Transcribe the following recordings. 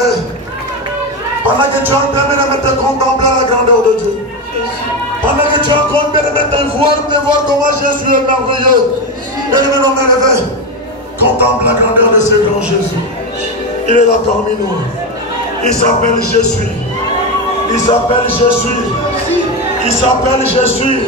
lever. Pendant que tu es en train de contempler la grandeur de Dieu. Pendant que tu es en train de voir comment Jésus est merveilleux. Bien-aimé, non élevé. Contemple la grandeur de ce grand Jésus. Il est là parmi nous. Il s'appelle Jésus. Il s'appelle Jésus. Il s'appelle Jésus.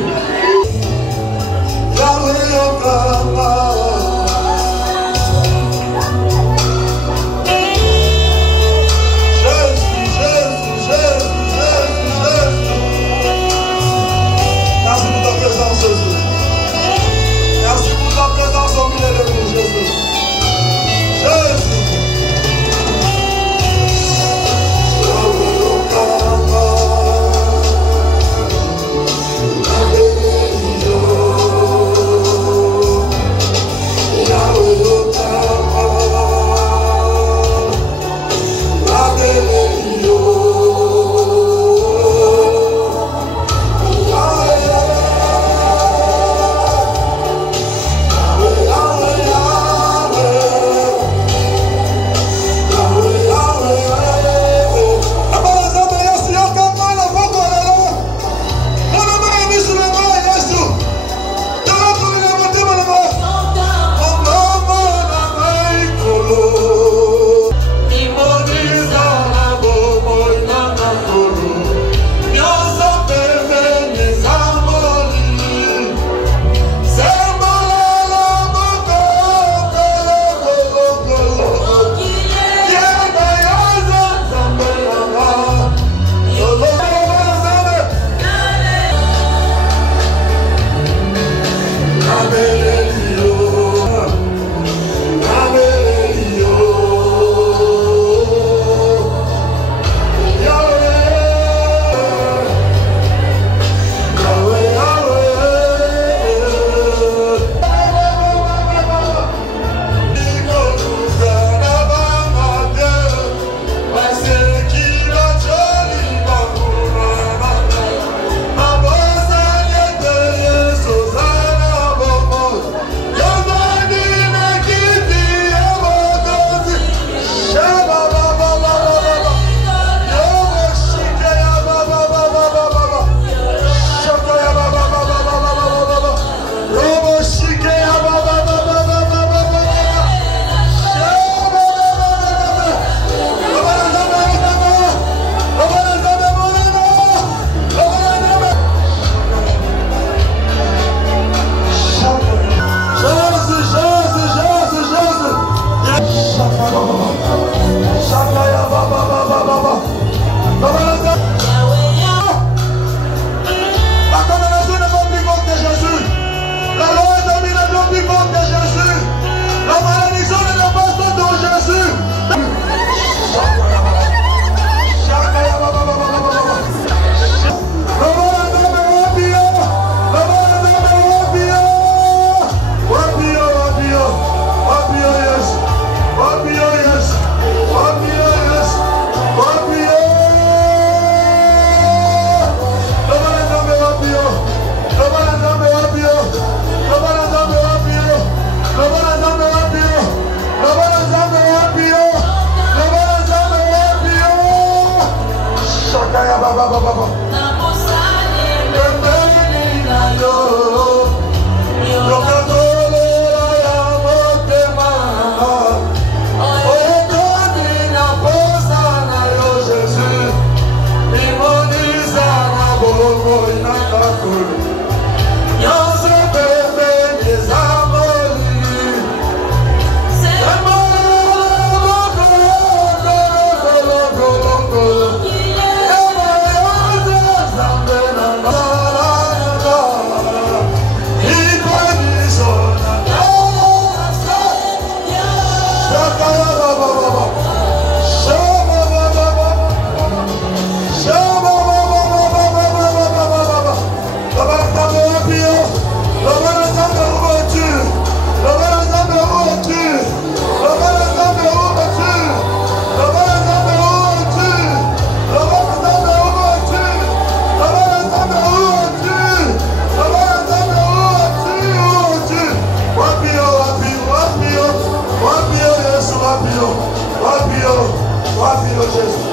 Jésus.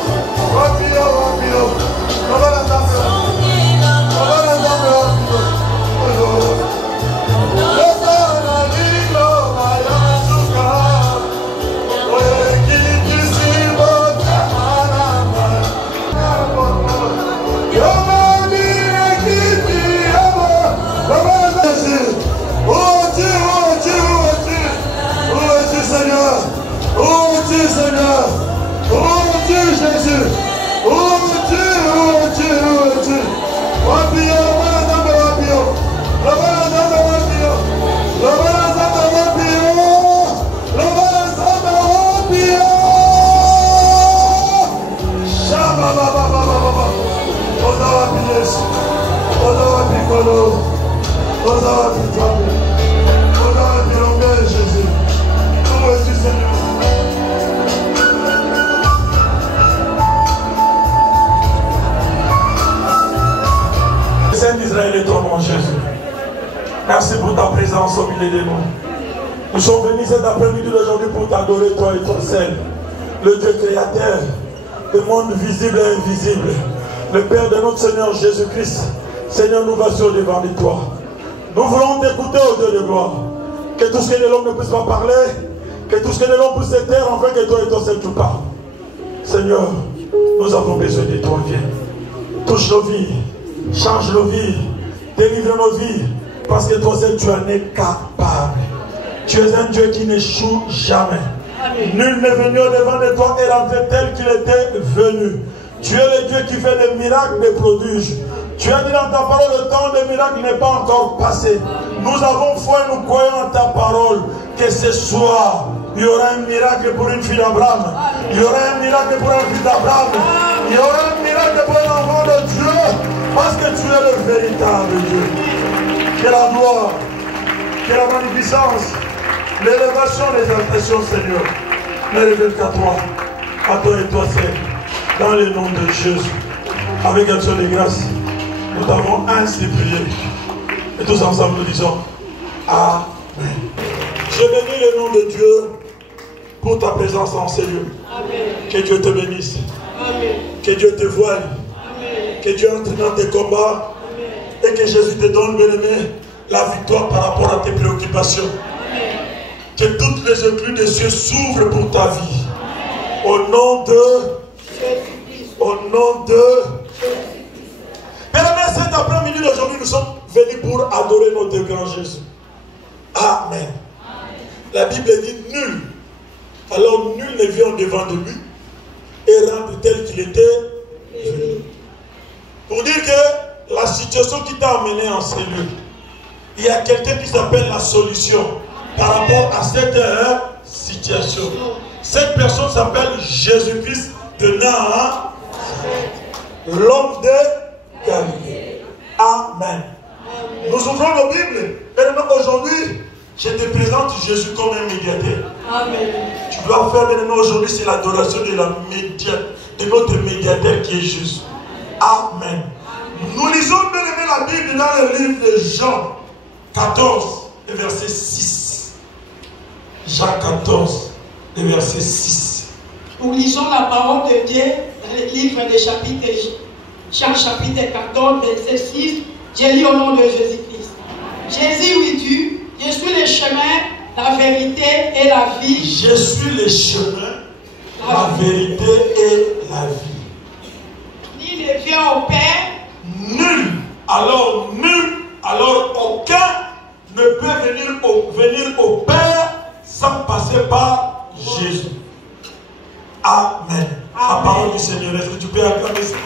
Rapio, rapio. On va l'entendre. On va l'entendre rapio. Seigneur, oh Dieu Jésus, oh Dieu, oh Dieu, oh Dieu. Rapio, rapio, rapio, rapio, rapio. Shama, baba, baba, baba. Ozawa Bies, Ozawa Bikolo, Ozawa Bikolo, Ozawa Bilombe Jésus. Où es-tu Seigneur? Saint d'Israël et ton nom Jésus. Merci pour ta présence au milieu de nous. Nous sommes venus cet après-midi d'aujourd'hui pour t'adorer toi et toi seul. Le Dieu créateur, le monde visible et invisible. Le Père de notre Seigneur Jésus-Christ. Seigneur, nous voici devant de toi. Nous voulons t'écouter au Dieu de gloire. Que tout ce que l'homme ne puisse pas parler, que tout ce que l'homme puisse se taire, afin que toi et toi seul tu parles. Seigneur, nous avons besoin de toi. Viens. Touche nos vies. Change nos vies, délivre nos vies, parce que toi seul tu en es capable. Tu es un Dieu qui n'échoue jamais. Amen. Nul n'est venu au-devant de toi et rentré tel qu'il était venu. Tu es le Dieu qui fait des miracles, des prodiges. Tu as dit dans ta parole, le temps des miracles n'est pas encore passé. Nous avons foi et nous croyons en ta parole que ce soir, il y aura un miracle pour une fille d'Abraham. Il y aura un miracle pour un fils d'Abraham. Il y aura un miracle pour un enfant de Dieu. Parce que tu es le véritable Dieu. Que la gloire, que la magnificence, l'élévation, l'exaltation, Seigneur, ne révèle qu'à toi, à toi et toi seul, dans le nom de Jésus. Avec action de grâce, nous t'avons ainsi prié. Et tous ensemble nous disons Amen. Je bénis le nom de Dieu pour ta présence en ces lieux. Amen. Que Dieu te bénisse. Amen. Que Dieu te voie. Que Dieu entre dans tes combats. Amen. Et que Jésus te donne, bien-aimé, la victoire par rapport à tes préoccupations. Amen. Que toutes les écluses des cieux s'ouvrent pour ta vie. Amen. Au nom de Jésus. Au nom de Jésus. Bien-aimé, cet après-midi d'aujourd'hui, nous sommes venus pour adorer notre grand Jésus. Amen. Amen. La Bible dit nul. Alors nul ne vient devant de lui et rentre tel qu'il était venu. Pour dire que la situation qui t'a amené en ces lieux, il y a quelqu'un qui s'appelle la solution par rapport à cette situation. Cette personne s'appelle Jésus-Christ de Nazareth, l'homme de Galilée. Amen. Nous ouvrons nos Bibles et aujourd'hui, je te présente Jésus comme un médiateur. Amen. Tu dois faire maintenant aujourd'hui, c'est l'adoration de notre médiateur qui est Jésus. Amen. Nous lisons bien aimé la Bible dans le livre de Jean 14, verset 6. Jean 14, verset 6. Nous lisons la parole de Dieu dans le livre de Jean chapitre 14, verset 6. J'ai lu au nom de Jésus-Christ. Jésus lui dit, je suis le chemin, la vérité et la vie. Je suis le chemin, la vérité et la vie. Nul ne vient au Père. Nul, alors aucun ne peut venir au Père sans passer par Jésus. Amen. La parole du Seigneur, est-ce que tu peux acclamer ça?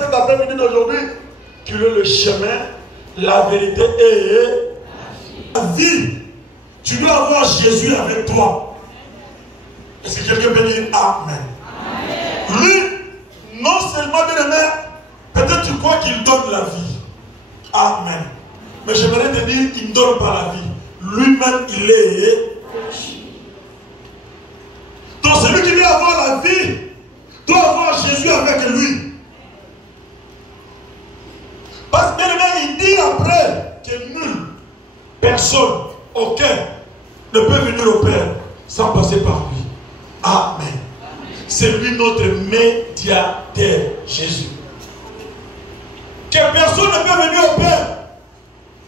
Cet après-midi d'aujourd'hui, tu es le chemin, la vérité et la vie. Tu dois avoir Jésus avec toi. Est-ce que quelqu'un peut dire Amen? Amen. Lui, non seulement bien aimé, peut-être tu crois qu'il donne la vie. Amen. Mais j'aimerais te dire qu'il ne donne pas la vie. Lui-même, il est. Donc celui qui veut avoir la vie doit avoir Jésus avec lui. Parce que il dit après que nul, personne, aucun ne peut venir au Père sans passer par lui. Amen. C'est lui notre médiateur, Jésus. Que personne ne peut venir au Père.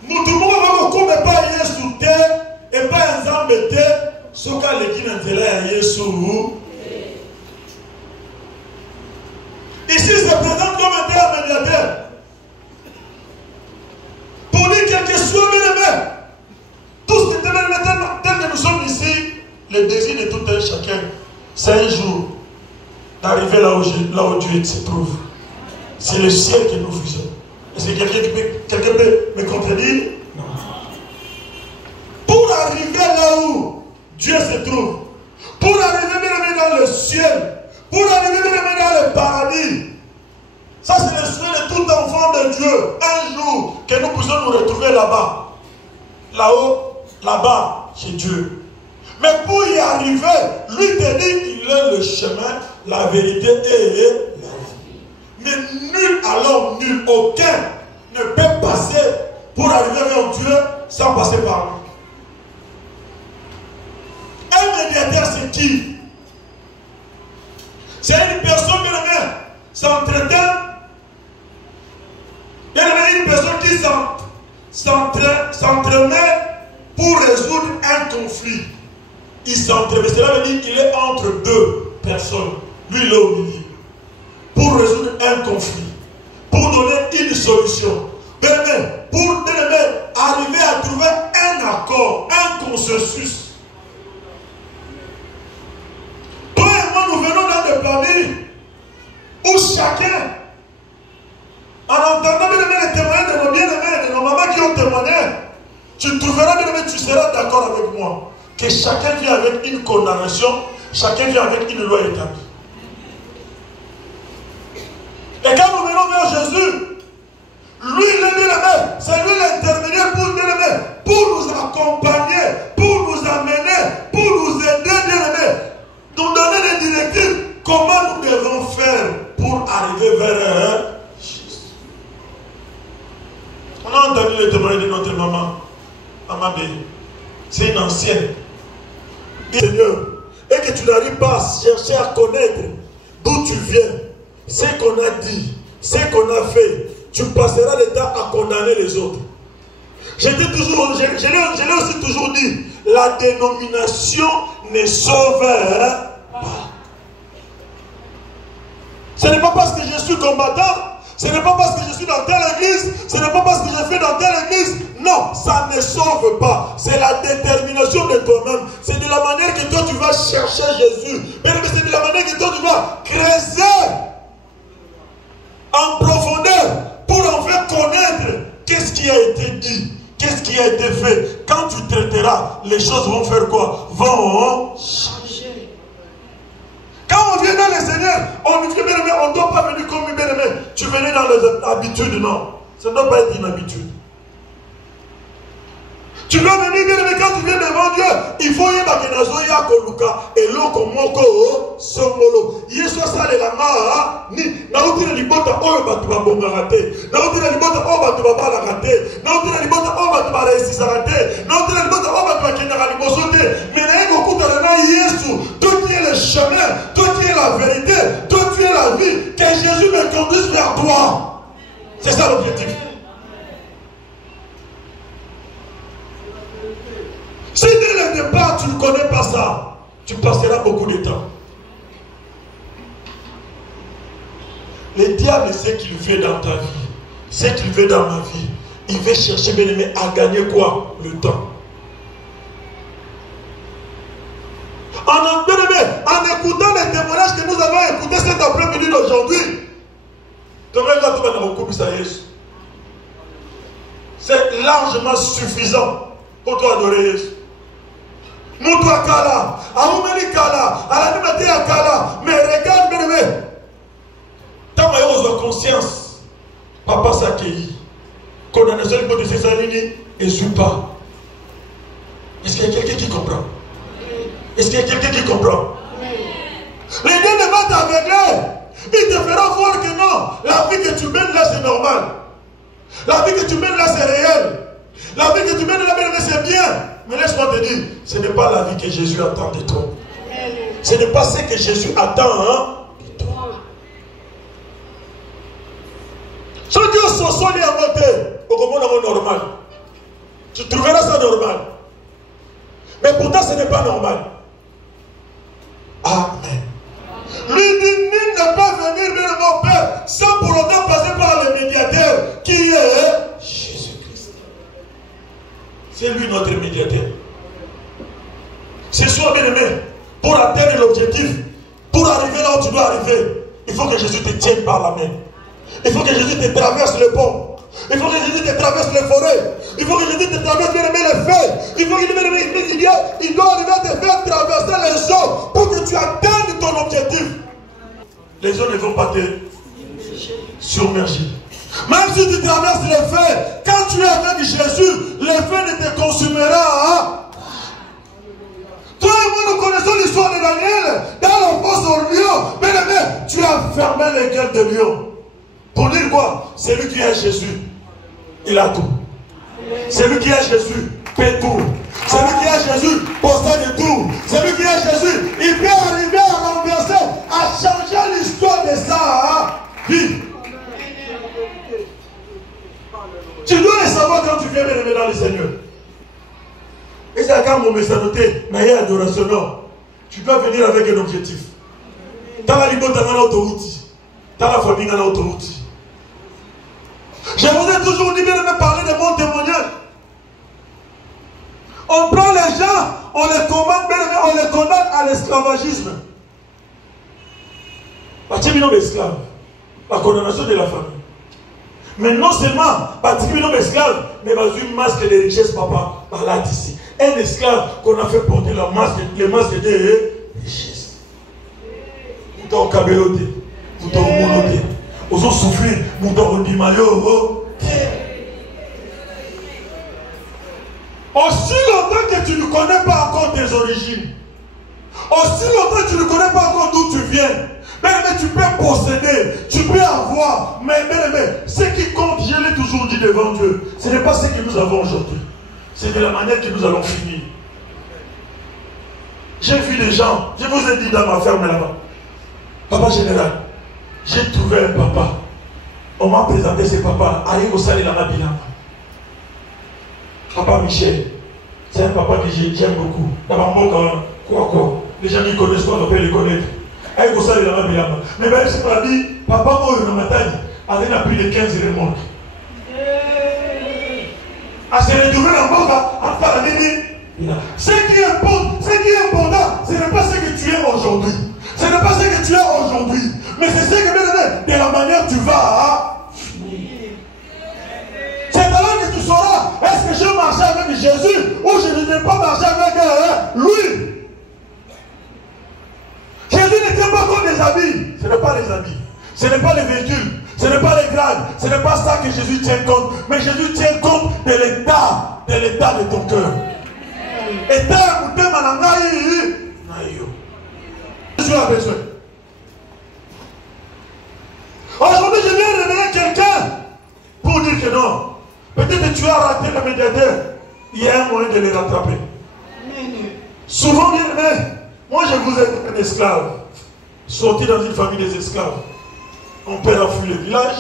Nous tout le monde va pas Jésus terre et pas un zambete, ce qu'a l'église à Jésus. Ici, se présente comme un terre médiateur. Pour dire quelque chose, bien-aimé, tout ce qui est maintenant, tel que nous sommes ici, le désir de tout un chacun, c'est un jour d'arriver là où Dieu se trouve. C'est le ciel que nous faisons. Est-ce que quelqu'un peut me contredire? Non. Pour arriver là où Dieu se trouve, pour arriver bien dans le ciel, pour arriver bien dans le paradis, ça c'est le souhait de tout enfant de Dieu. Un jour que nous puissions nous retrouver là-bas, là-haut, là-bas, chez Dieu. Mais pour y arriver, lui te dit qu'il est le chemin, la vérité et la vie. Mais nul, alors nul, aucun ne peut passer pour arriver vers Dieu sans passer par lui. Un médiateur, c'est qui? C'est une personne qui s'entretient. Une personne qui s'entremet pour résoudre un conflit. Il s'entremet. Cela veut dire qu'il est entre deux personnes. Lui, il est au milieu. Pour résoudre un conflit. Pour donner une solution. Pour arriver à trouver un accord, un consensus. Toi et moi, nous venons dans des familles où chacun, en entendant les témoignages de nos bien-aimés, de nos mamans qui ont témoigné, tu trouveras bien-aimé, tu seras d'accord avec moi, que chacun vient avec une condamnation, chacun vient avec une loi établie. Et quand nous venons vers Jésus, lui, le bien-aimé, c'est lui l'intermédiaire pour nous accompagner, pour nous amener, pour nous aider, bien-aimé, nous donner des directives, comment nous devons faire pour arriver vers Jésus. On a entendu le témoignage de notre maman, Maman B. C'est une ancienne. Seigneur, et que tu n'arrives pas à chercher à connaître d'où tu viens, ce qu'on a dit, ce qu'on a fait, tu passeras le temps à condamner les autres. Je l'ai aussi toujours dit, la dénomination ne sauve pas. Ce n'est pas parce que je suis combattant, ce n'est pas parce que je suis dans telle église, ce n'est pas parce que je fais dans telle église. Non, ça ne sauve pas. C'est la détermination de toi-même. C'est de la manière que toi tu vas chercher Jésus. Mais c'est de la manière que toi tu vas creuser en profondeur pour en faire connaître qu'est-ce qui a été dit, qu'est-ce qui a été fait. Quand tu traiteras, les choses vont faire quoi? Vont changer. Quand on vient dans le Seigneur, on ne doit pas venir comme une bien-aimé. Tu venais dans les habitudes, non. Ça ne doit pas être une habitude. Tu dois venir bien-aimé quand tu viens devant Dieu. Il faut y aller à Koluka et l'eau moko songolo. Yeso sale la ma ni na utile libota oyo batu ba bonga raté. Na utile libota oyo batu ba bala raté. Na utile libota oyo batu ba réussir raté. Na utile libota oyo batu ba kenda liboso te. Mais na eko kuta na Yesu, toi qui es le chemin, toi qui es la vérité, toi qui es la vie, que Jésus me conduise vers toi. C'est ça l'objectif. Si dès le départ tu ne connais pas ça, tu passeras beaucoup de temps. Le diable sait qu'il veut dans ta vie, ce qu'il veut dans ma vie. Il veut chercher, bien aimé, à gagner quoi? Le temps. En écoutant les témoignages que nous avons écoutés cet après-midi d'aujourd'hui, c'est largement suffisant pour toi adorer Jésus. Nous toi Kala, Aoumeli Kala, à la même Kala, mais regarde bien aimé. Tant que tu as conscience, papa s'accueille. Condamnation de ses amis et joue pas. Est-ce qu'il y a quelqu'un qui comprend? Est-ce qu'il y a quelqu'un qui comprend? Les deux ne vont t'aveugler. Il te fera voir que non, la vie que tu mènes là c'est normal. La vie que tu mènes là c'est réel. La vie que tu mènes là c'est bien. Mais laisse-moi te dire, ce n'est pas la vie que Jésus attend de toi. Ce n'est pas ce que Jésus attend. Hein? Si Dieu se soigne à côté, au monde normal. Tu trouveras ça normal. Mais pourtant, ce n'est pas normal. Amen. Lui dit, nul ne peut venir vers mon Père sans pour autant passer par le médiateur qui est Jésus-Christ. C'est lui notre médiateur. C'est soit bien aimé, pour atteindre l'objectif, pour arriver là où tu dois arriver, il faut que Jésus te tienne par la main. Il faut que Jésus te traverse le pont. Il faut que Jésus te traverse les forêts. Il faut que Jésus te traverse bien aimé les feux. Il faut qu'il doit arriver à te faire traverser les eaux pour que tu atteignes ton objectif. Les eaux ne vont pas te submerger. Même si tu traverses les feux, quand tu es avec Jésus, les feux ne te consumera. Toi et moi, nous connaissons l'histoire de Daniel. Dans la fosse au lion, bien aimé, tu as fermé les gueules de lion. Pour dire quoi? C'est lui qui est Jésus. Il a tout. C'est lui qui est Jésus. Fait tout. C'est lui qui est Jésus. Possède tout. C'est lui qui est Jésus. Il peut arriver à renverser, à changer l'histoire de sa vie. Tu dois le savoir quand tu viens bien dans le Seigneur. Et c'est quand mon message noté, mais il y a adoration. Non. Tu dois venir avec un objectif. Dans la ligne, dans l'autoroute. Dans la famille, dans l'autoroute. Je vous ai toujours dit, bien de parler de mon témoignage. On prend les gens, on les commande, on les condamne à l'esclavagisme. Parce que nous sommes esclaves. La condamnation de la famille. Mais non seulement, parce que nous sommes esclaves, mais dans une masque de richesse, papa, par là ici. Un esclave qu'on a fait porter le masque de richesse. Nous sommes cabelotés, nous sommes monotés. Nous avons souffert, nous avons dit maillot. Aussi longtemps que tu ne connais pas encore tes origines, aussi longtemps que tu ne connais pas encore d'où tu viens, mais tu peux posséder, tu peux avoir, mais ce qui compte, je l'ai toujours dit devant Dieu, ce n'est pas ce que nous avons aujourd'hui, c'est de la manière que nous allons finir. J'ai vu des gens, je vous ai dit dans ma ferme là-bas, papa général, j'ai trouvé un papa. On m'a présenté ce papa. Arrive au salé dans la bilan. Papa Michel. C'est un papa que j'aime beaucoup. Quoi. Les gens qui connaissent quoi, on peut les connaître. Arrive au salé dans la bilan. Mais ben, c'est pas dit, papa mort dans ma taille. Avec plus de 15 remorques. À se retrouver dans le monde, à faire la mini. Ce qui est important, ce n'est pas ce que tu es aujourd'hui. Ce n'est pas ce que tu es aujourd'hui. Mais c'est ce que de la manière tu vas finir. C'est alors que tu sauras, est-ce que je marche avec Jésus ou je ne vais pas marcher avec lui. Jésus ne tient pas compte des habits. Ce n'est pas les habits. Ce n'est pas les véhicules. Ce n'est pas les grades. Ce n'est pas ça que Jésus tient compte. Mais Jésus tient compte de l'état de ton cœur. Jésus a besoin. Aujourd'hui, je viens révéler quelqu'un pour dire que non. Peut-être que tu as raté le médiateur. Il y a un moyen de les rattraper. Souvent, bien aimé, moi je vous ai dit un esclave. Sorti dans une famille des esclaves. Mon père a fui le village.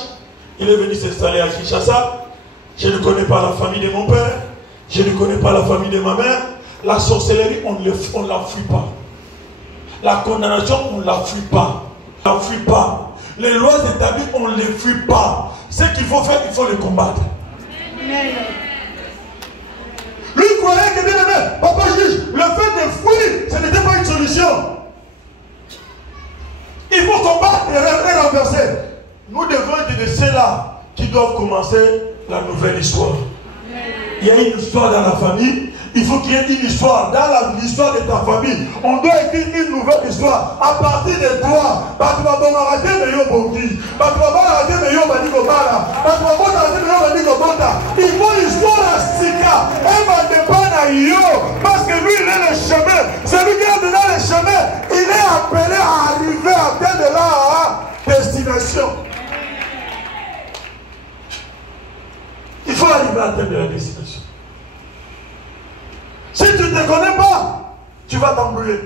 Il est venu s'installer à Kinshasa. Je ne connais pas la famille de mon père. Je ne connais pas la famille de ma mère. La sorcellerie, on ne la fuit pas. La condamnation, on ne la fuit pas. On ne la fuit pas. Les lois établies, on ne les fuit pas. Ce qu'il faut faire, il faut les combattre. Lui croyait que bien aimé, papa juge, le fait de fuir, ce n'était pas une solution. Il faut combattre et renverser. Nous devons être de ceux-là qui doivent commencer la nouvelle histoire. Il y a une histoire dans la famille. Il faut qu'il y ait une histoire dans l'histoire de ta famille. On doit écrire une nouvelle histoire à partir de toi. Il faut l'histoire à Sika. Elle va dépendre à Yo. Parce que lui, il est le chemin. Celui qui est donné le chemin, il est appelé à arriver à terre de la destination. Il faut arriver à terre de la destination. Si tu ne te connais pas, tu vas t'embrouiller.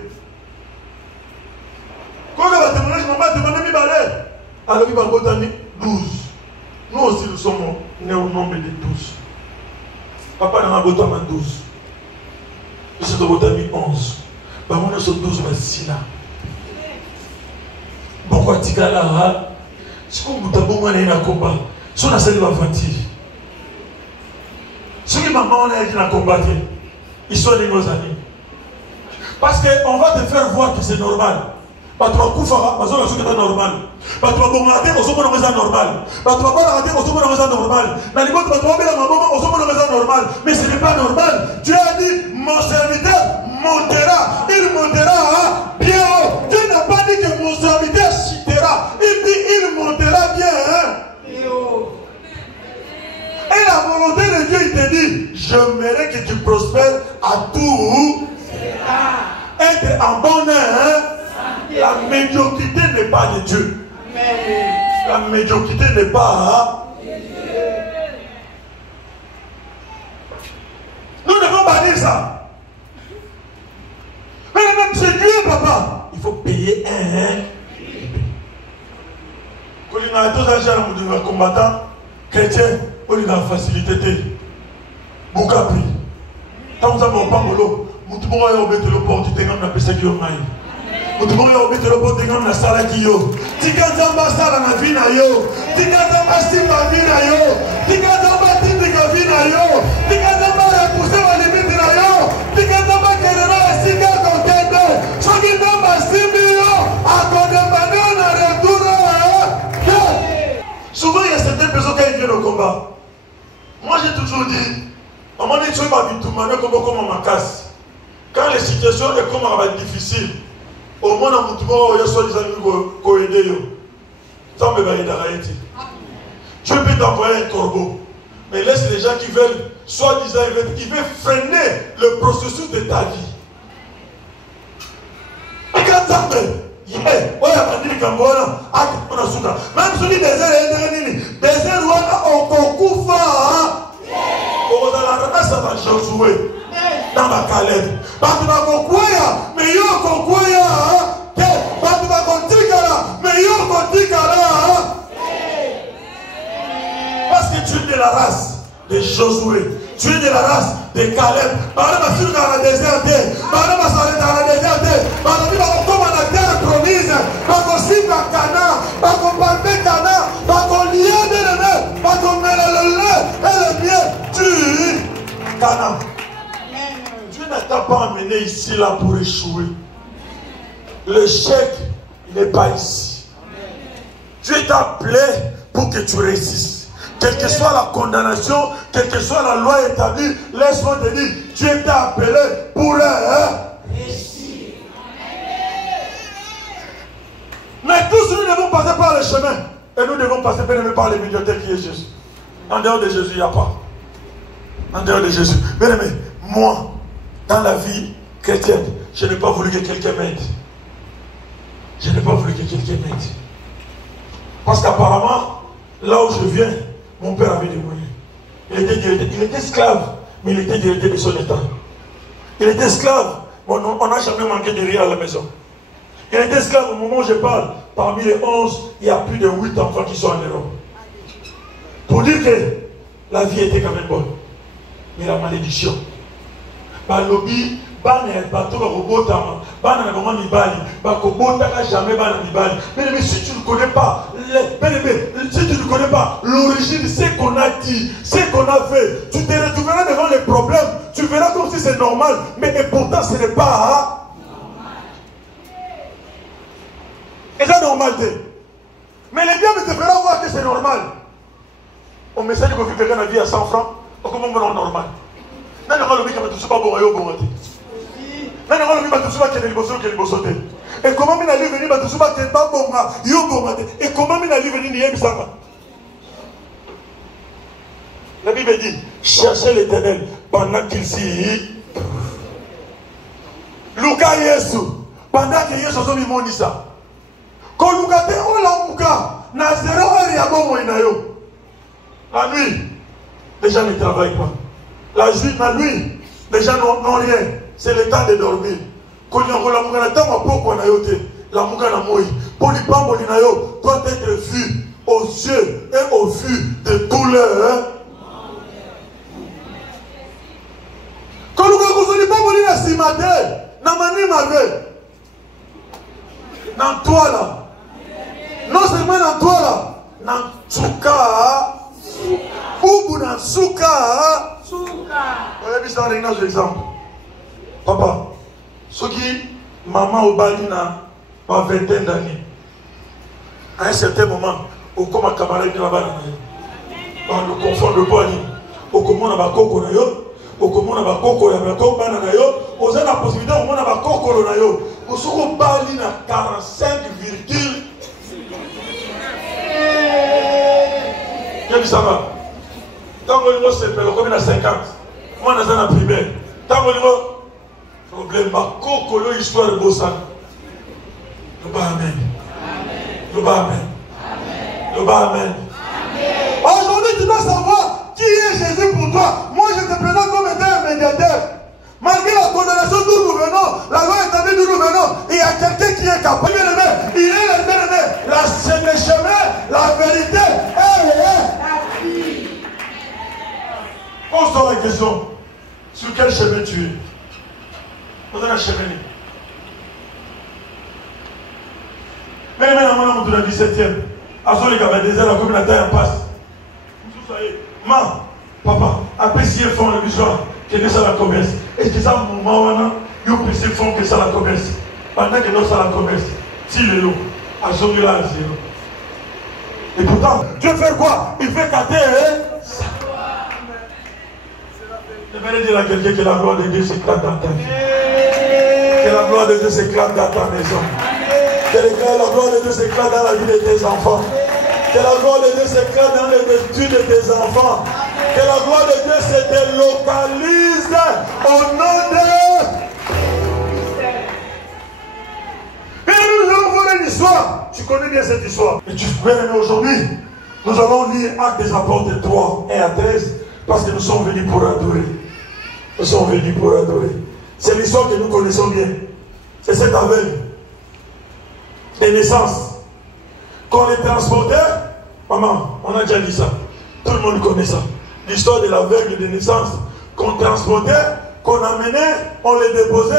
Alors il va botaner 12. Nous aussi nous sommes nés au nombre de 12. Papa n'a pas botané 12. Nous sommes botané 11. Nous sommes 12 ici là. Pourquoi tu es là? Si vous avez un combat, si on a salué la fatigue. Si maman a dit à combattre, ils sont nos amis. Parce qu'on va te faire voir que c'est normal. Parce que tu vas normal. Parce que tu vas normal. Parce que tu vas normal. Normal. Mais ce n'est pas normal. Dieu a dit, mon serviteur montera. Il montera bien haut. Dieu n'a pas dit que mon serviteur chutera. Il dit, il montera bien haut. Et la volonté de Dieu, il te dit, j'aimerais que tu prospères à tout. Être en bonheur. La médiocrité n'est pas de Dieu. La médiocrité n'est pas de Dieu. Nous devons bannir ça. Mais même c'est Dieu, papa. Il faut payer un. Quand il y a tous les combattants chrétiens, on a la facilité. Beaucoup appris. Tant que ça va pas molo, vous devez obéir le port du terrain, on appelle ça qui est maï. Vous devez obéir le port du terrain, on a ça qui est. Tika zamba sala na vie na yo. Tika zamba simba vie na yo. Tika zamba tindi ka vie na yo. Tika zamba repousser ma limite na yo. Tika zamba kelera sika contente. Soki zamba simbi yo. Akondemane on a retour. Souvent il y a certaines personnes qui viennent au combat. Moi j'ai toujours dit, à un moment donné, tu vas comme ma casse. Quand les situations sont difficiles, au moins dans mon tour, il y a soit des amis qui aident. Ça me va aider. Dieu peut t'envoyer un corbeau. Mais laisse les gens qui veulent, soi-disant, ils veulent freiner le processus de ta vie. Et quand ça me même si les déserts ont concours fort, ça va jouer dans ma calèbre. Mais il y a parce que tu es de la race de Josué, tu es de la race de Caleb. Dans le désert, promise, pas qu'on signe à Cana, pas qu'on parle de Cana, pas qu'on lie de l'année, pas qu'on met le lait et le bien, tu Cana. Dieu n'a pas amené ici là pour échouer. Le chèque n'est pas ici. Dieu t'a appelé pour que tu réussisses. Quelle que soit la condamnation, quelle que soit la loi établie, laisse-moi te dire, Dieu t'a appelé pour réussir. Mais tous nous devons passer par le chemin. Et nous devons passer par les médiateur qui est Jésus. En dehors de Jésus, il n'y a pas. En dehors de Jésus. Bien aimé, moi, dans la vie chrétienne, je n'ai pas voulu que quelqu'un m'aide. Je n'ai pas voulu que quelqu'un m'aide. Parce qu'apparemment, là où je viens, mon père avait des moyens. Il était esclave, mais il était directeur de son état. Il était esclave, on n'a jamais manqué de rire à la maison. Il était esclave au moment où je parle. Parmi les 11, il y a plus de 8 enfants qui sont en Europe. Pour dire que la vie était quand même bonne. Mais la malédiction. Par lobby, mais si tu ne connais pas, si tu ne connais pas l'origine, ce qu'on a dit, ce qu'on a fait, tu te retrouveras devant les problèmes, tu verras comme si c'est normal, mais et pourtant ce n'est pas normal. Et c'est normal. Mais les biens te feront voir que c'est normal. On me dit que quelqu'un a vie à 100 francs, comment on est normal? Non, non, le mec ne pas bon. Et comment il allait venir et comment il allait venir. La Bible dit, cherchez l'Éternel pendant qu'il s'y Luka Yesu pendant que Yesu a dit ça. Quand Luka te Olamuka na 0 heure ya bon inayo. La nuit, les gens ne travaillent pas. La nuit, les gens n'ont rien. C'est le temps de dormir. Quand on a la mouka na tango poko na yote, la mouka na moi. Pour les pambos doit être vu aux yeux et au vu de tous leurs. Quand nous ne pas mourir à Simade, n'a mani mavé. Dans toi là. Non seulement dans toi là. Dans Tsuka. Boubou dans Tsuka. Vous avez vu ça avec un exemple. Papa, ce qui maman au Balina, ma vingtaine d'années, à un certain moment, au comme un camarade là-bas, on ne confond le bol, au comment on a coco na yo, au comment on a coco na yo, on a la possibilité au moment on a coco na yo, au second Balina 45 virgule. Qu'est-ce que ça va? Tant que nous sommes comme à 50, moi on a primaire. Tant que nous problème, ma coco l'histoire de Bossan. Le bas amen. Le bas amen. Le bas amen. Aujourd'hui, tu dois savoir qui est Jésus pour toi. Moi, je te présente comme étant un médiateur. Malgré la condamnation d'où nous venons, la loi établie d'où nous venons, il y a quelqu'un qui est capable. Il est le bien-aimé. Le chemin, la vérité est la vie. Pose-toi la question. Sur quel chemin tu es? Vous avez un chemin. Mais maintenant, on est dans le 17e. À ce moment-là, il y a la communauté en passe. Ma, papa, après si ils font le besoin, que ça la commerce. Est-ce que ça, mon maman, ils ont plus font que ça la commerce? Pendant que nous, ça la commerce. Si le lot, à ce moment-là, à zéro. Et pourtant, Dieu fait quoi? Il fait cater, ça. Je vais dire à quelqu'un que la gloire de Dieu s'éclate dans ta vie. Que la gloire de Dieu s'éclate dans ta maison. Que la gloire de Dieu s'éclate dans la vie de tes enfants. Que la gloire de Dieu s'éclate dans les études de tes enfants. Que la gloire de Dieu se délocalise au nom de... Et nous allons voir une histoire. Tu connais bien cette histoire. Et tu peux aimer aujourd'hui. Nous allons lire Actes des Apôtres 3 et à 13. Parce que nous sommes venus pour adorer. Nous sommes venus pour adorer. C'est l'histoire que nous connaissons bien. C'est cette aveugle des naissances. Qu'on les transportait, maman, on a déjà dit ça. Tout le monde connaît ça. L'histoire de l'aveugle des naissances. Qu'on transportait, qu'on amenait, on les déposait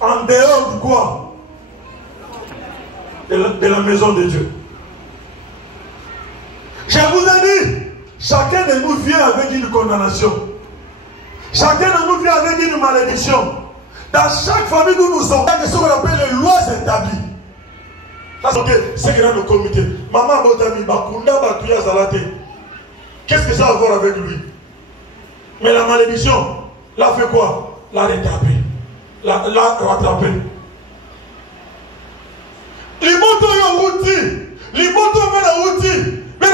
en dehors du quoi? De la maison de Dieu. Je vous ai dit, chacun de nous vient avec une condamnation. Chacun de nous vient avec une malédiction. Dans chaque famille où nous sommes, il y a ce qu'on appelle les lois établies. C'est que dans le comité, maman Botami, Bakunda, Batuya Zalate. Qu'est-ce que ça a à voir avec lui? Mais la malédiction, l'a fait quoi? L'a rétabli. L'a rattrapé. Les motos outil. Les motos outil. Mais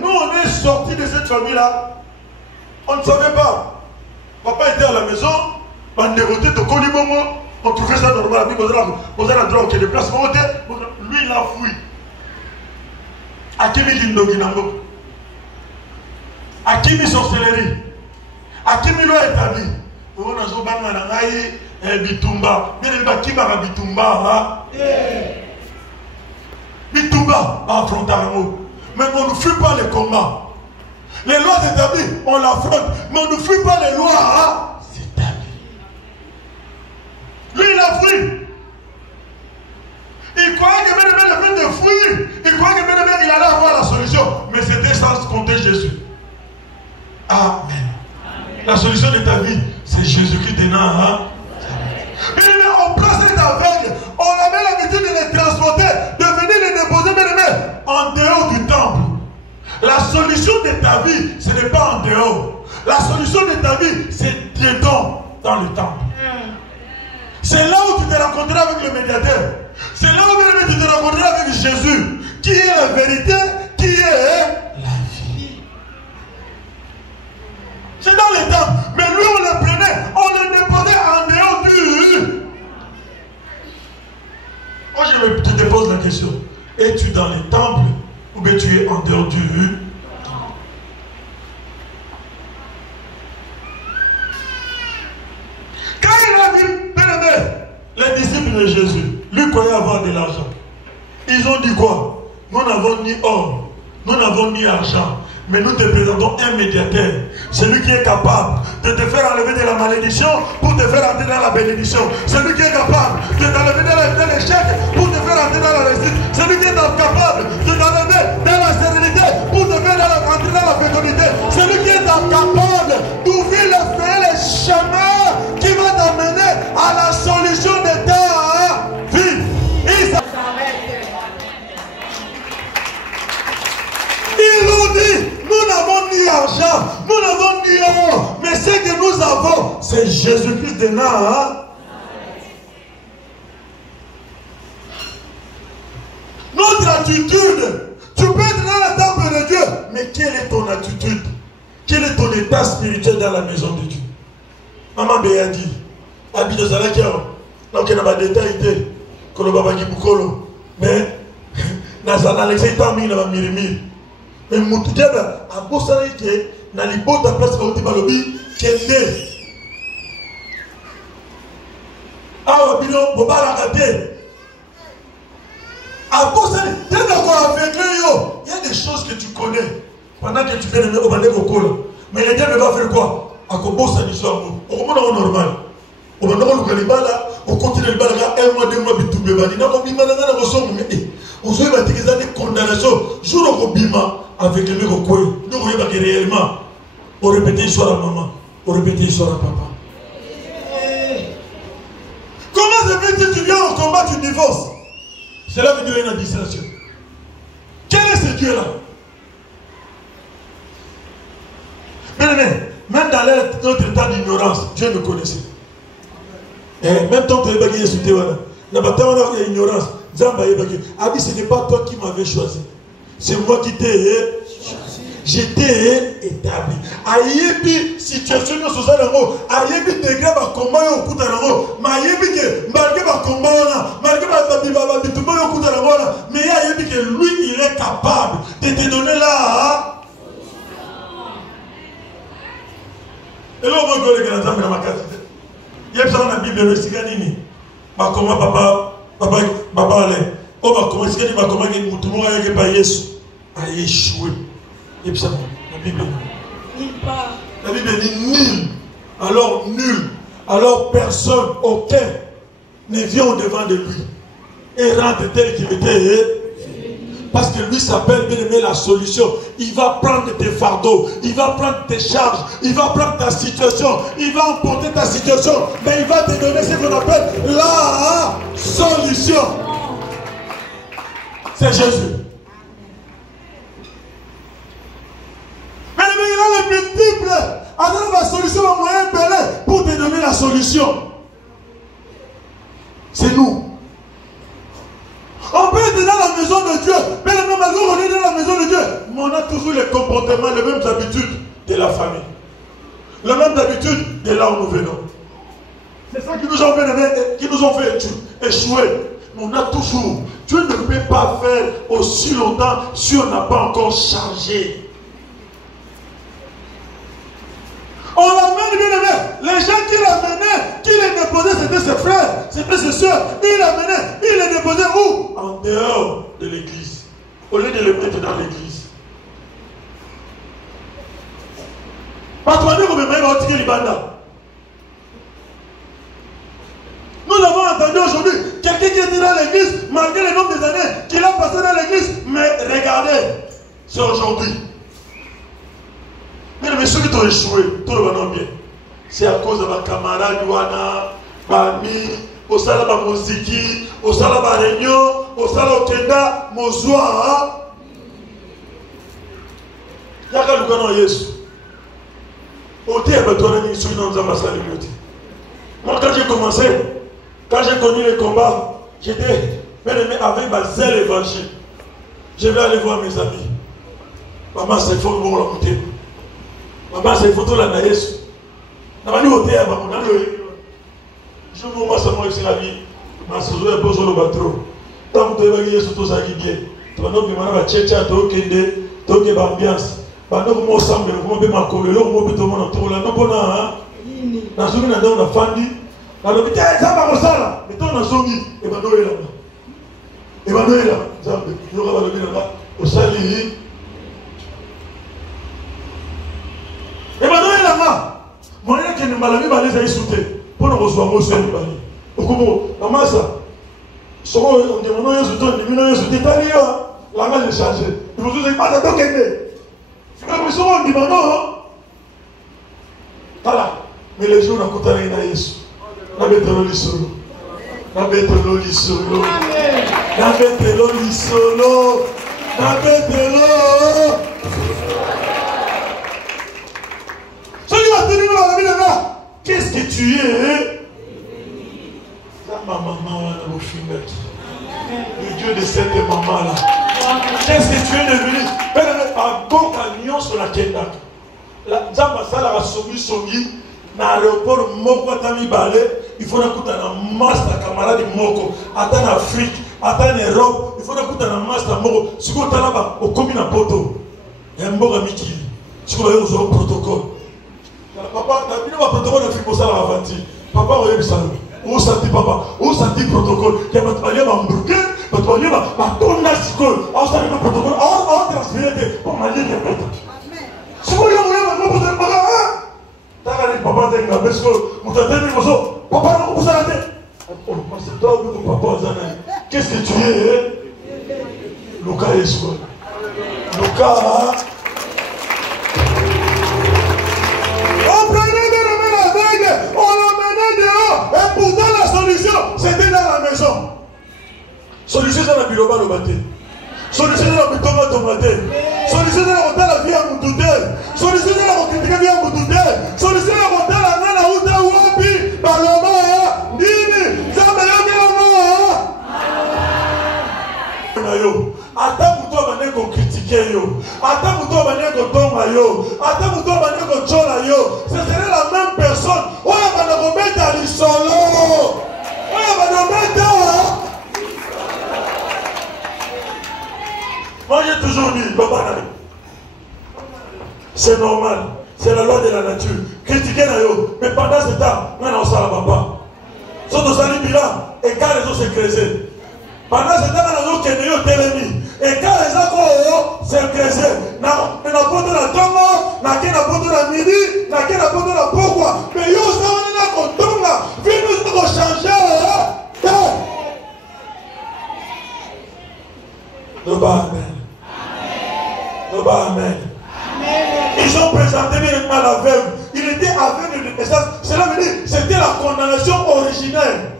nous, on est sortis de cette famille-là. On ne savait pas. Papa était à la maison, on dérotait de Kolibongo, on trouvait ça normal. On a le droit de déplacement. Lui, il a fui. Akimi Lindoginango. Akimi sorcellerie. Akimi loi établie. On a Zobanga Nangaï, Bitumba. Bien évidemment, qui va Bitumba? Bitumba, affronter un mot. Mais on ne fuit pas les combats. Les lois établies, on l'affronte. Mais on ne fuit pas les lois établies. Lui, il a fui. Il croyait que bien le fait de fuir, il croyait que bien il allait avoir la solution. Mais c'était sans compter Jésus. Amen. La solution de ta vie, c'est Jésus-Christ de Nazareth. On prend cet aveugle, on avait l'habitude de les transporter, de venir les déposer en dehors du temple. La solution de ta vie, ce n'est pas en dehors. La solution de ta vie, c'est dedans, dans le temple. C'est là où tu te rencontreras avec le médiateur. C'est là où tu te rencontreras avec Jésus, qui est la vérité, qui est la vie. C'est dans le temple. Mais lui, on le prenait, on le déposait en dehors du... Moi, je te pose la question. Es-tu dans le temple ou bien tu es en dehors du temple? Quand il a vu les disciples de Jésus, lui croyait avoir de l'argent. Ils ont dit quoi? nous n'avons ni or, nous n'avons ni argent, mais nous te présentons un médiateur, celui qui est capable de te faire enlever de la malédiction pour te faire entrer dans la bénédiction, celui qui est capable de t'enlever dans l'échec pour te faire entrer dans la réussite, celui qui est capable de t'enlever dans la sérénité pour te faire entrer dans la fécondité, celui qui est capable d'ouvrir les chemins qui vont t'amener à la solution de ta vie. Ils ont dit, nous n'avons ni argent, nous n'avons ni or, mais ce que nous avons, c'est Jésus-Christ de Nazareth. Notre attitude, tu peux être dans la temple de Dieu, mais quelle est ton attitude? Quel est ton état spirituel dans la maison de Dieu? Maman Béa dit, habite dans la cœur, donc il n'y a pas de détail, que le baba qui boukolo, mais dans l'excès, il n'y a pas de mille. Mais Moutoudiaba a bossé dans les bottes à place de Balobi, qu'elle est. Ah, Bino, Boba la gâté. A bossé, tu es d'accord avec eux, il y a des choses que tu connais pendant que tu fais le Obane Kokolo. Mais le diable va faire quoi? A Kobosa l'histoire, au moment normal. Au moment où le Kalibala, au continent de Balaga, 1 mois, 2 mois, Bitoubé, Badina, on bima dans la somme, mais on se va dire des condamnations, jour au bima. Avec le mec au coin, nous voyons que réellement, on répétait l'histoire à maman, on répétait l'histoire à papa. Comment ça fait que tu viens au combat, tu divorces? C'est là que Dieu est une administration. Quel est ce Dieu-là? Même dans notre état d'ignorance, Dieu nous connaissait. Même tant que tu es bagé sous tes voilà, n'a pas tant d'ignorance, Zamba est bagé. Abi, ce n'est pas toi qui m'avais choisi. C'est moi qui t'ai choisi. J'étais établi. Aïebi, situation de société, aïebi degré va combat au coup de la mais aïebi que malgré va combat, malgré va bitumba au coup de la mais aïebi que lui, il est capable de te donner là. Et là, on va go les grands amis dans ma case. Il y a besoin de la Bible, le Siganini. Ma comment papa allait. On va commencer à dire comment tout le monde a échoué. Et puis ça, la Bible est nulle. La Bible dit nul. Alors nul. Alors personne, aucun ne vient au devant de lui et rentre tel qu'il était. Parce que lui s'appelle bien aimé la solution. Il va prendre tes fardeaux, il va prendre tes charges, il va prendre ta situation, il va emporter ta situation, mais il va te donner ce qu'on appelle la solution. C'est Jésus. Mais il a le multiple. Alors la solution, le moyen belé pour te donner la solution. C'est nous. On peut être dans la maison de Dieu, mais le même jour on est dans la maison de Dieu, mais on a toujours les comportements, les mêmes habitudes de la famille. Les mêmes habitudes de là où nous venons. C'est ça qui nous ont fait échouer. Mais on a toujours. Dieu ne peut pas faire aussi longtemps si on n'a pas encore changé. On l'amène bien aimé. Les gens qui l'amenaient, qui les déposaient, c'était ses frères, c'était ses soeurs. Il l'amenait, il les déposait où? En dehors de l'église. Au lieu de les mettre dans l'église. Nous avons entendu aujourd'hui quelqu'un qui était dans l'église, malgré le nombre des années qu'il a passé dans l'église, mais regardez, c'est aujourd'hui. Mais ceux qui ont échoué, tout le monde bien. C'est à cause de ma camarade Wana, Bami, au Salaba Moziki, au Salaba Réunion, au Salaba Kenda, Mozoa. Yaka Lugano Yesu. Ôté à Batourani, celui dans les ambassades de beauté. Moi, quand j'ai commencé, quand j'ai connu les combats, j'étais avec ma zèle évangile. Je vais aller voir mes amis. Maman, c'est faux, bon, la beauté. Maman, c'est photo là, na Yesu. Na bani ôté à Maman, je vous vois ça, moi, c'est la vie. Ma soeur est posée au bateau. Tant que tu es Yesu, tout ça qui vient. Tu vas nous dire, tu vas tchétcha, tu vas kende, tu vas kende ambiance. Bando ko mo sambe ko mo be makolelo mo be to mo na to la no bona ha na zungi na ndona fandi na lo biteza ba mosala mito na zungi e bando ela Nzambe yoka balobi na osali ebanoye nanga moyen kende mbala mibale ezali su te mpona kozwa moso ya mibale okomo na masa soko ndemano yesu to ndimino yesu te tali yo langage echange ibozuza ipata tokende soko ndimano tala mais le jour nakutana na yesu nabetelo lisolo nabetelo lisolo nabetelo lisolo nabetelo qu'est-ce que tu es? Ma maman, le Dieu de cette maman-là. Qu'est-ce que tu es devenu? À bon camion sur la Kenda. La Zambasala a songi na aéroport Moko Atami Balé. Il faut écouter un master camarade Moko. Attends en Afrique, attends en Europe. Il faut écouter un master Moko. Si vous êtes là-bas, au commun à Poto. Il y a un bon ami qui. Si vous avez un protocole. Papa, il y a un protocole de Fico Sala Avanti. Papa, vous avez ça. Où ça dit papa? Où ça dit protocole? Il y a un hamburger, un toilette, un tournage. On s'est dit protocole. On transféré pour m'aller les potes. Si vous voulez, vous avez un papa. Papa, vous avez un parce que vous avez un mozo. Papa, vous avez un c'est toi ou papa, qu'est-ce que tu es? Lucas Esco. Lucas. On l'emmenait dehors. Et pourtant la solution, c'était dans la maison. Solution c'est la biloba le bâté. Solution c'est la bitomba tomate. Solution c'est la la vie à Moutouté. Solution c'est la critiquer vie à Moutouté. Solution c'est la nana uta wapi. Baloma. Nini. Yo. Ata muto bane ko critiquer yo. Ata muto bane ko tonga yo. Ata muto bane ko chola yo. Ce serait la même personne. Oya bana ko meta lisolo. Oya bana meta. Moi j'ai toujours dit, c'est normal. C'est la loi de la nature. Critiquer na yo. Mais pendant ce temps, on a ça là bas. Surtout ça les bilans et quand les autres se creuser. Pendant ce temps, on a des gens télémis. Et quand les gens se creuser, on a porté la tonga, on a porté la midi, on a porté la pourquoi. Mais yo, ça on a un tonga. Viens nous changer. Le bas, amen. Le bas, amen. Ils ont présenté bien l'aveugle. Il était aveugle de naissance. Cela veut dire c'était la condamnation originelle.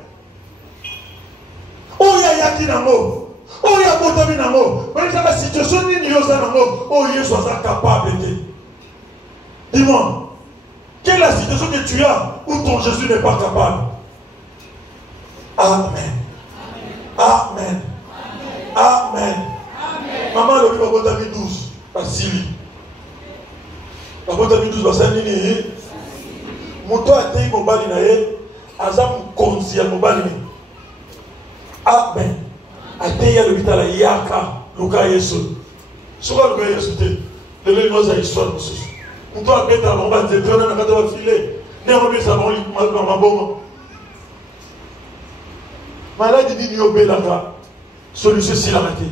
Oh, il y a qui nango. Oh, il y a Botomi nango. Mais la situation ni yosa nango. Oh, il soit capable de. Dis-moi, quelle est la situation que tu as où ton Jésus n'est pas capable? Amen. Amen. Amen. Maman, le livre Botomi 12, Basili. La Botomi 12, Basili. Moto a été mobile naé. Azam konzi al mobile. Amen. Ateya le bitala yaka luka yesu. Soka luka yesu te. Le nous a histoire de ceci. On doit mettre à l'ombre de Dieu dans la cadre filet. Ne remet ça bon ma bombe. Maladie dit niobé là-bas. Solution si la raté.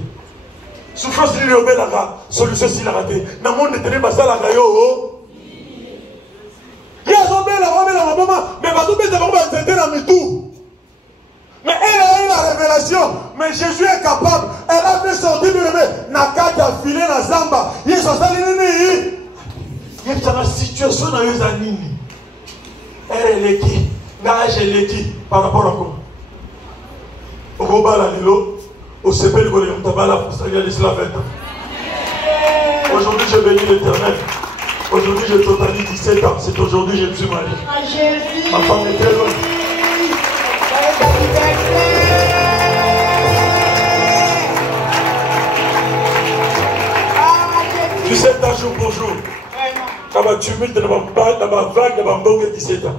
Souffrance dit niobé là-bas. Solution si la raté. Dans le monde de tenir basa la gayo. Il y a zombé la bombe. Mais pas tout mettre la bombe c'était dans mes tout. Mais elle a eu la révélation. Mais Jésus est capable. Elle a fait sortir de bébé. Nakati a filé la zamba. Il est sorti de il y a une situation dans les années. Elle est qui? Nage est qui? Par rapport à quoi? Au Roba la Lilo, au CP de Goléon Tabala, il y a cela 20 ans. Aujourd'hui, je bénis l'Éternel. Aujourd'hui, je totalise 17 ans. C'est aujourd'hui que je me suis marié. Ma femme est très loin. 17 ans jour pour jour. Dans ma tumulte, dans ma vague, dans ma bongue, 17 ans.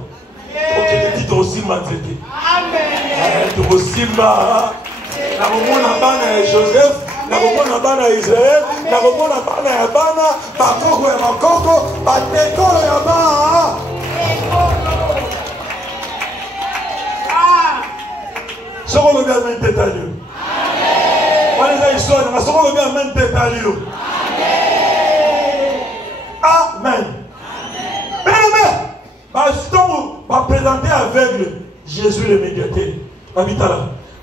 Ok, le titre aussi m'a traité. Amen. Tu aussi m'a. Na momo na bana Joseph, na momo na bana Israël, na momo na bana Yabana, bakoko ya makoko, batekolo ya ba. Soko le bien tête à Dieu. On les a histoire, on a souvent bien même tête à l'îlot. Amen. Mais, si on va présenter aveugle Jésus le médiateur, habita là,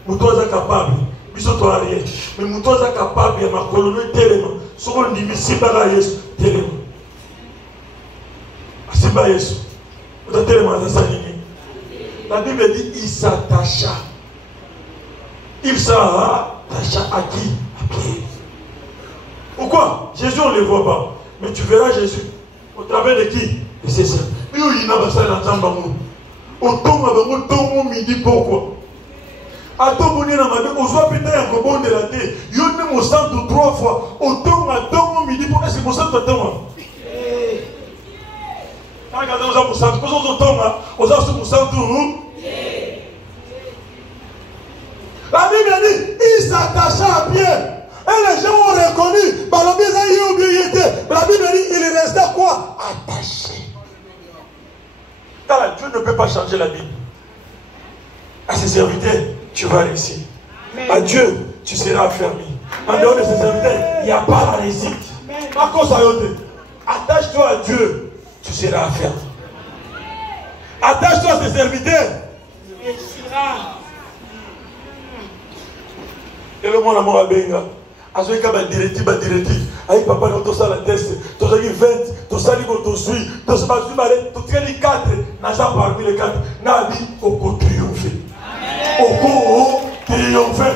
Moutoza capable, Bissoto arrière, mais Moutoza capable, il y a ma colonie tellement, souvent on dit, mais si pas là, Yesu, tellement. Si pas Yesu, vous êtes tellement assassiné. La Bible dit, il s'attacha. Il s'attacha à qui? À Pierre. Pourquoi? Jésus, on ne le voit pas. Mais tu verras Jésus. Au travers de qui? Et c'est ça. Mais il n'a pas ça dans le temps. Autant midi, pourquoi? Attends, on est dans ma vie. On soit peut-être un rebond de la terre. Il y a même au centre 3 fois. Autant midi, pourquoi c'est mon centre temps? Regardez, on a pour centre. On a pour centre. La Bible dit, il s'attacha à Pierre. Et les gens ont reconnu. La Bible dit, il restait quoi? Attaché. Car Dieu ne peut pas changer la Bible. À ses serviteurs, tu vas réussir. À Dieu, tu seras affermi. En dehors de ses serviteurs, il n'y a pas la réussite. À cause de attache-toi à Dieu, tu seras affermi. Attache-toi à ses serviteurs. Et le monde amour à Benga. Azoï kaba directive, aïe papa nous tous à la test, tous à 20, tous à l'ego, tous suit, tous à suivre, tous à les 4, n'a pas parmi les 4, n'a dit au co triompher. Au co triompher.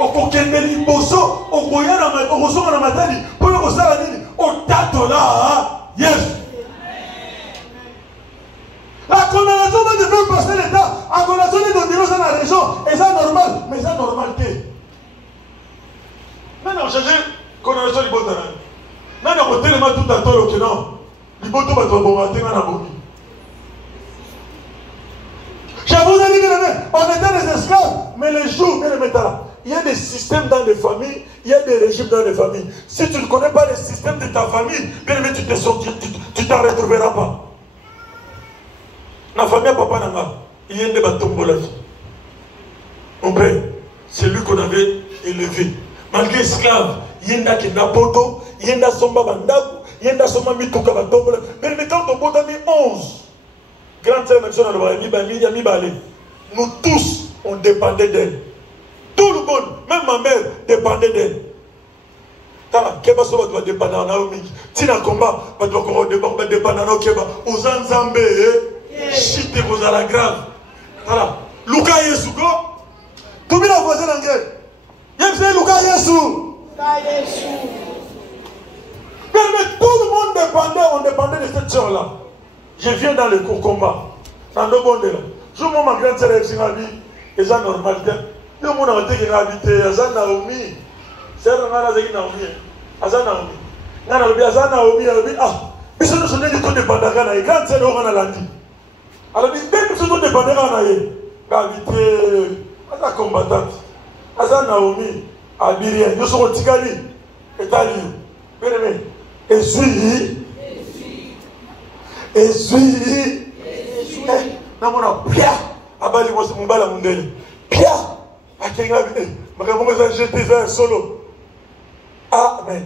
Au co kendeli bosso, au co yana, au co soma na matali, pour le co sala nini, au tato là, yes. La condamnation ne peut pas passer l'état, la condamnation de Dieu dans la région, et ça normal, mais ça normalité. Maintenant, chercher condamnation du bon terrain. Maintenant, on tellement tout à temps que non. Du bon temps, on va te faire je vous ai dit, on était des esclaves, mais les jours, il y a des systèmes dans les familles, il y a des régimes dans les familles. Si tu ne connais pas les systèmes de ta famille, bien aimé, tu ne t'en retrouveras pas. Dans la famille, papa n'a il y a des bâtons pour la vie. Mon père, c'est lui qu'on avait élevé. Malgré esclave, il y a qui n'a pas d'eau, il y a somba bandaku, il y a somba mituka batombo. Mais quand on a mis 11, grande sœur Maxon nous tous, on dépendait d'elle. Tout le monde, même ma mère, dépendait d'elle. Quand Keba Soba doit dépendre de Naomi, Tina Komba doit dépendre de Keba, aux Anzambe, chite vous à la grave. Voilà. Luka Yesuko, tout le monde a voisin en guerre. Mais tout le monde dépendait, on dépendait de cette soeur-là. Je viens dans le combat. Dans le monde là. Je vois ma grande sœur qui a dit, et ça normal. Le monde a été habité, Azan Naomi. C'est un Naomi. Azan Naomi. Azan Naomi, mais ça nous sommes dit tout dépendant. La grande sœur on a lundi. Alors, même si nous dépendons, on a habité, Azan combattante. Azan Naomi, Abirien, nous sommes au Tikali, et Tali. Bien aimé. Et suis. Na mona pia abali mo mbala mundele pia akenga bi makambo za jeter za solo. Amen.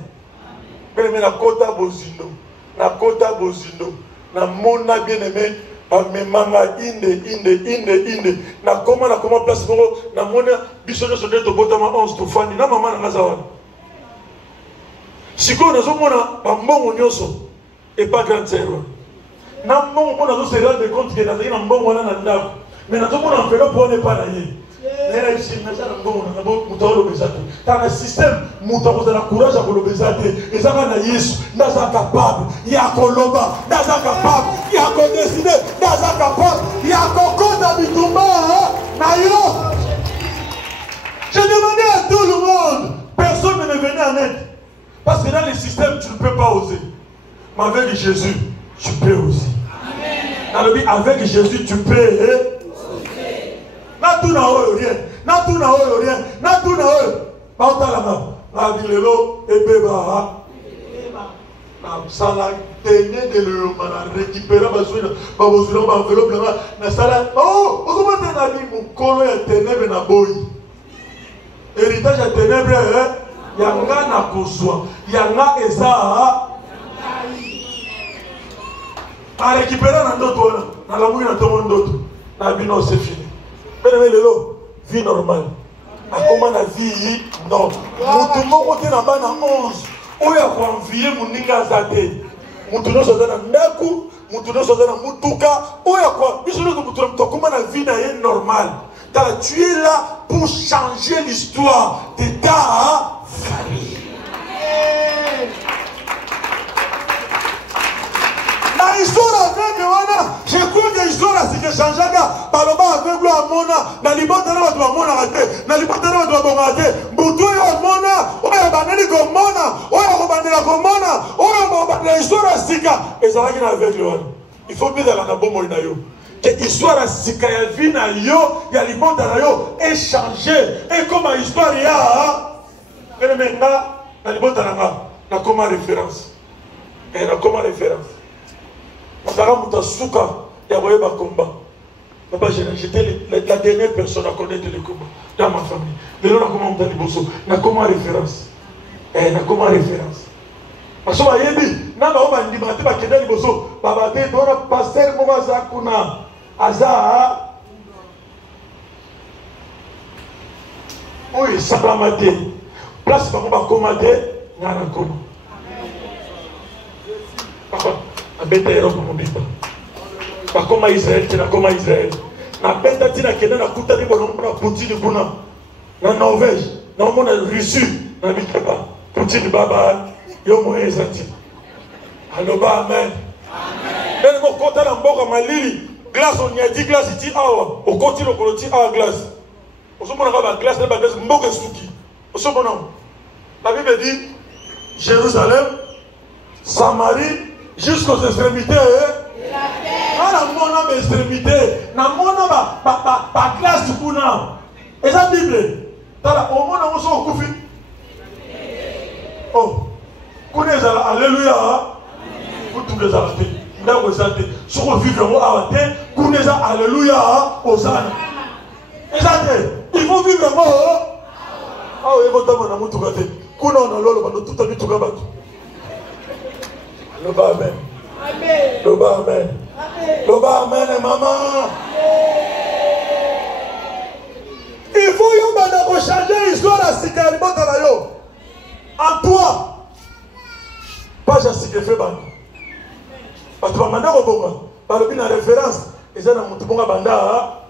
Bien aimé, na kota bozindo na mona bien aimé amemanga inde na koma place ngo na mona biso nyoso ndeto botama 11 tofani na mama na ngazawa siko na zomona bambongo nyoso et pas grande sœur. Na mbongo mona zo se rendre compte que na zaki na mbongo na ndako mais na zomona enveloppe on n'est pas na ye. Nera ici na za mbongo na bo mutalo bezate ta système mutako za courage à kolo bezate ezaka na Yesu ndaza capable ya koloba ndaza capable ya ko décider ndaza capable ya ko kota bitumba na yo. Je demandais à tout le monde, personne ne me venait en aide parce que dans les systèmes tu ne peux pas oser, mais avec Jésus tu peux oser. Dans le but avec Jésus tu peux oser. Na tout na rien. Na tout Baotalama, la bilelo et beba. Na sala tenye de le mana récupérer bazouina, babozuna ba enveloppe na sala. Oh, comment t'es na bi mukolo ya tenebe na boy. héritage ya ténèbre yanga na kozwa yanga eza a récupérer na ndoto wana na lamuki na ntongo ndoto na bino c'est fini beneme lelo vie normale akoma na vie non mutu moko te na bana 11 oyo akoanvie moninga aza te mutu nyonso aza na ndaku mutu nyonso aza na mutuka oyo akwa biso nyonso mutu na mutu akoma na vie na ye normale. Car tu es là pour changer l'histoire de ta famille. La histoire avec Yohana, je crois que l'histoire c'est que changeaga par le bas avec à Mona, dans les bottes de la Mona raté, dans les bottes de la Mona raté, Boutou et Mona, on a abandonné comme Mona, on a abandonné comme Mona, on a abandonné l'histoire Sika, et ça va gagner avec Yohana. Il faut bien dans la bombe de Nayo. Que l'histoire à Sika ya vie na yo, ya libonda na yo est changé. Et comme l'histoire ya, et maintenant, na libonda na nga, na comme référence. Et na comme référence. Masara Moutasuka, ya voyé ma combat. Papa, j'étais la dernière personne à connaître le combat dans ma famille. Mais là, on a comment on liboso, na comme référence. Et na comme référence. Parce que yebi, na ba oba ndimate ba kenda liboso, baba te dona passer mo baza kuna. Aza oui, ça va mater. Place par contre, comment dire, n'a rien comme. Par contre, la bête est là comme bête. Par contre, Israël, tu n'as comme Israël. La bête est là qui est là, la couta de bon, la Poutine de Bouna. La Norvège, la monde a Russie, la bête pas. Poutine Baba, yo moyen zati. Alors bah amen. Amen. Mais le côté là, on va malili. Glace, on y a dit glace, il dit awa. On continue, on dit awa glace. On se montre la glace, la glace, mboke souki. On se montre. La Bible dit Jérusalem, Samarie, jusqu'aux extrémités. Quand la monde a des extrémités, la monde a glace du coup. Et ça, Bible. Au monde, on se recoupe. Oh, connaissez alléluia. Vous tous les arrêtez. Vous êtes sur le vivre au arrêté. Connaissez alléluia. Hosanna. Il faut vivre au ah oui, vous avez un amour tout gâté. Kuna on a l'eau, tout a vu tout gâté. Le bas amen. Amen. Le bas amen. Le bas amen, maman. Il faut y changer l'histoire à Sika. En toi, pas j'ai Sika fait bande. Parce que maintenant au bon, par le bien la référence, et ça dans mon tout bon banda.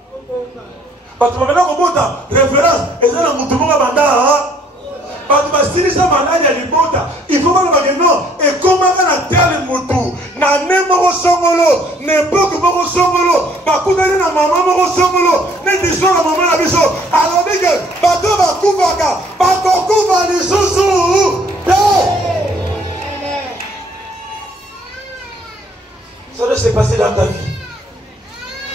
Parce que maintenant au bon référence, et ça dans mon tout bon banda. Parce que si ça manage à l'ibota, il faut pas le non. Et comment on a tel motu, na nemo songolo, n'importe quoi songolo, pas couper na maman songolo, ne disons la maman la biso. Alors dit que bateau va couvaka, pas qu'on va les sous. Ça doit se passer dans ta vie.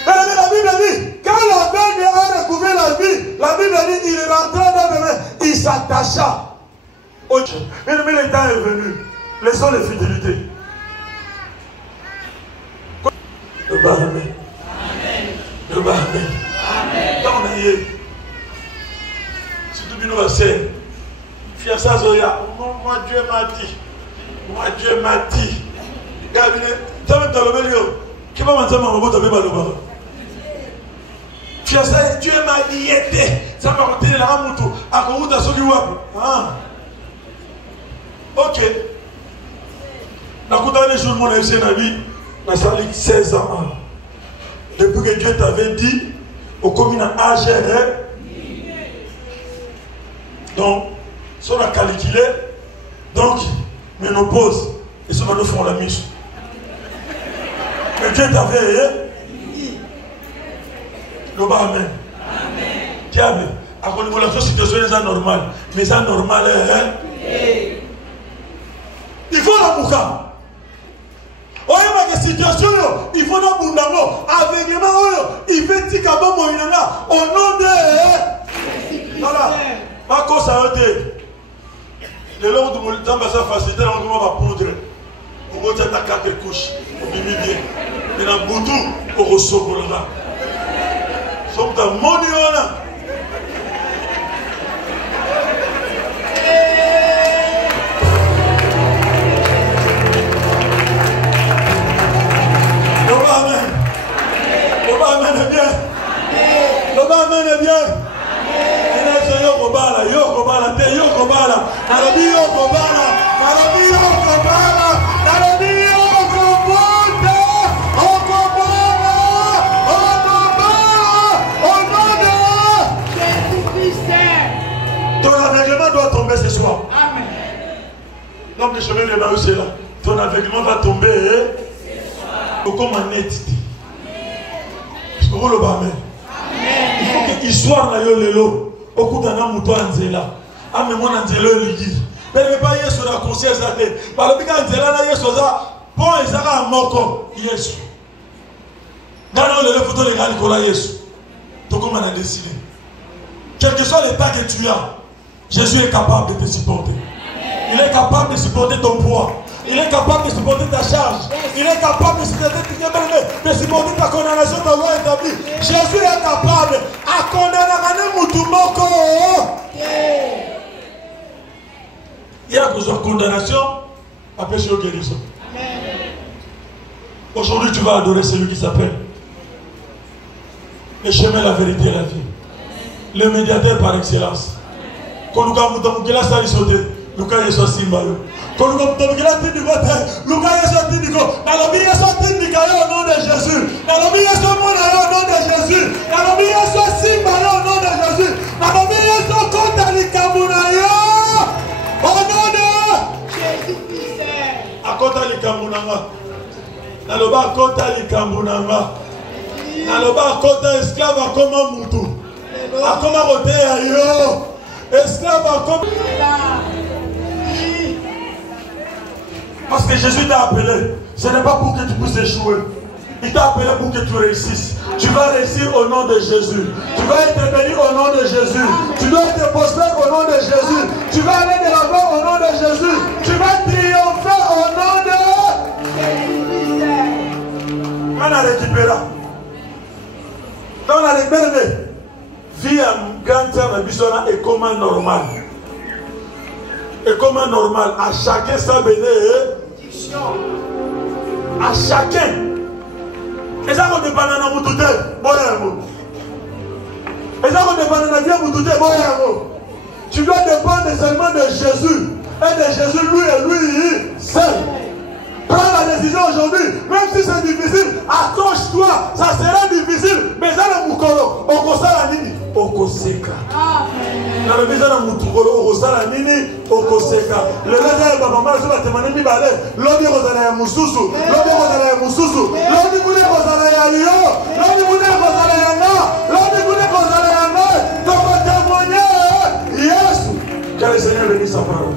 La Bible dit, quand la bête a recouvert la vie, la Bible dit, il est rentré dans le main, il s'attacha. Mais le temps est venu. Laissons les fidélités. Le bas amen. Le bas amen. Quand on a eu, surtout nous c'est fiasa Zoya. Moi Dieu m'a dit. Moi Dieu m'a dit. Cabinet, ça même dans le milieu. Qui va m'entendre mon mot avec le bas. Fiasa Dieu m'a dit était. Ça m'a retenu la ramoutou. À quoi t'as sauvé ah. Ok. Dans le dernier jour, mon FC Nabi, dans sa ligue 16 ans. Depuis que Dieu t'avait dit, au commun âge, donc, si on a calculé, donc, ménopause, et ça va nous faire la mise. Mais Dieu t'avait dit, le bas amen. Diable, à cause de la situation est normale, mais ça normal, il faut la bouka. Oye ma situation, il faut la bundamo. Aveuglement, il fait tika bomo inanga. Au nom de. Voilà. Ma cause a été. Le long de mon temps, ça facilite. On va poudre. On va dire ta 4 couches. On mimi bien. Mais dans Boutou, on recevoir. Sommes dans mon nalobi okobana, nalobi okobana, nalobi okobunda, okobana, au nom de Jésus-Christ. Ton aveuglement doit tomber ce soir. Amen. L'homme de chemin de Maïs est là. Ton aveuglement va tomber. Comme un net. Il faut que l'histoire na yo lelo. Okutana muto anzela. Ame mona nzela ligi. Mais pas yesu na conscience ate. Balobika nzela na yesu za. Bon ezaka moko yesu. Dans le photo légal Nicolas yesu. To comme on a décidé. Quel que soit l'état que tu as, Jésus est capable de te supporter. Il est capable de supporter ton poids. Il est capable de supporter ta charge. Il est capable de supporter ta condamnation, ta loi établie. Jésus est capable à condamner Moutoumoko. Il y a besoin de condamnation à péché au guérison. Aujourd'hui, tu vas adorer celui qui s'appelle le chemin, la vérité et la vie. Le médiateur par excellence. Quand nous avons dit ça, il saute. Luka Yesu Simbayo. Quand nous avons dit Luka Yesu Tindiko. Nalobi Yesu Tindika au nom de Jésus. Nalobi Yesu Monayo au nom de Jésus. Nalobi Yesu Simbayo au nom de Jésus. Nalobi Yesu Kontalika Munayo au nom de Jésus-Christ. Akontalika Munanga. Naloba Kontalika Munanga. Naloba Konta esclave akoma mutu. Akoma rote ayo. Esclave akoma. Parce que Jésus t'a appelé. Ce n'est pas pour que tu puisses échouer. Il t'a appelé pour que tu réussisses. Tu vas réussir au nom de Jésus. Tu vas être béni au nom de Jésus. Tu dois être prospère au nom de Jésus. Tu vas aller de l'avant au nom de Jésus. Tu vas triompher au nom de Jésus. On a récupéré. On a récupéré. Vie à grande Bissona est comme un normal. Et comme un normal, à chacun sa bénédiction. À chacun. Et ça, on dépend de notre tout. Et ça, on dépend de notre vie. Tu dois dépendre seulement de Jésus. Et de Jésus, lui et lui seul. Prends la décision aujourd'hui. Même si c'est difficile, accroche-toi. Ça sera difficile. Mais ça, le moukolo. On constate la nini. Okoseka. Na le bizana mutukolo okosala nini okoseka. Le leza ba mama so ba temane mi bale. Lobi kozala ya mususu. Lobi kozala ya mususu. Lobi kule kozala ya liyo. Lobi kule kozala ya na. Lobi kule kozala ya na. Donc témoigner Yesu. Que le Seigneur bénisse sa parole.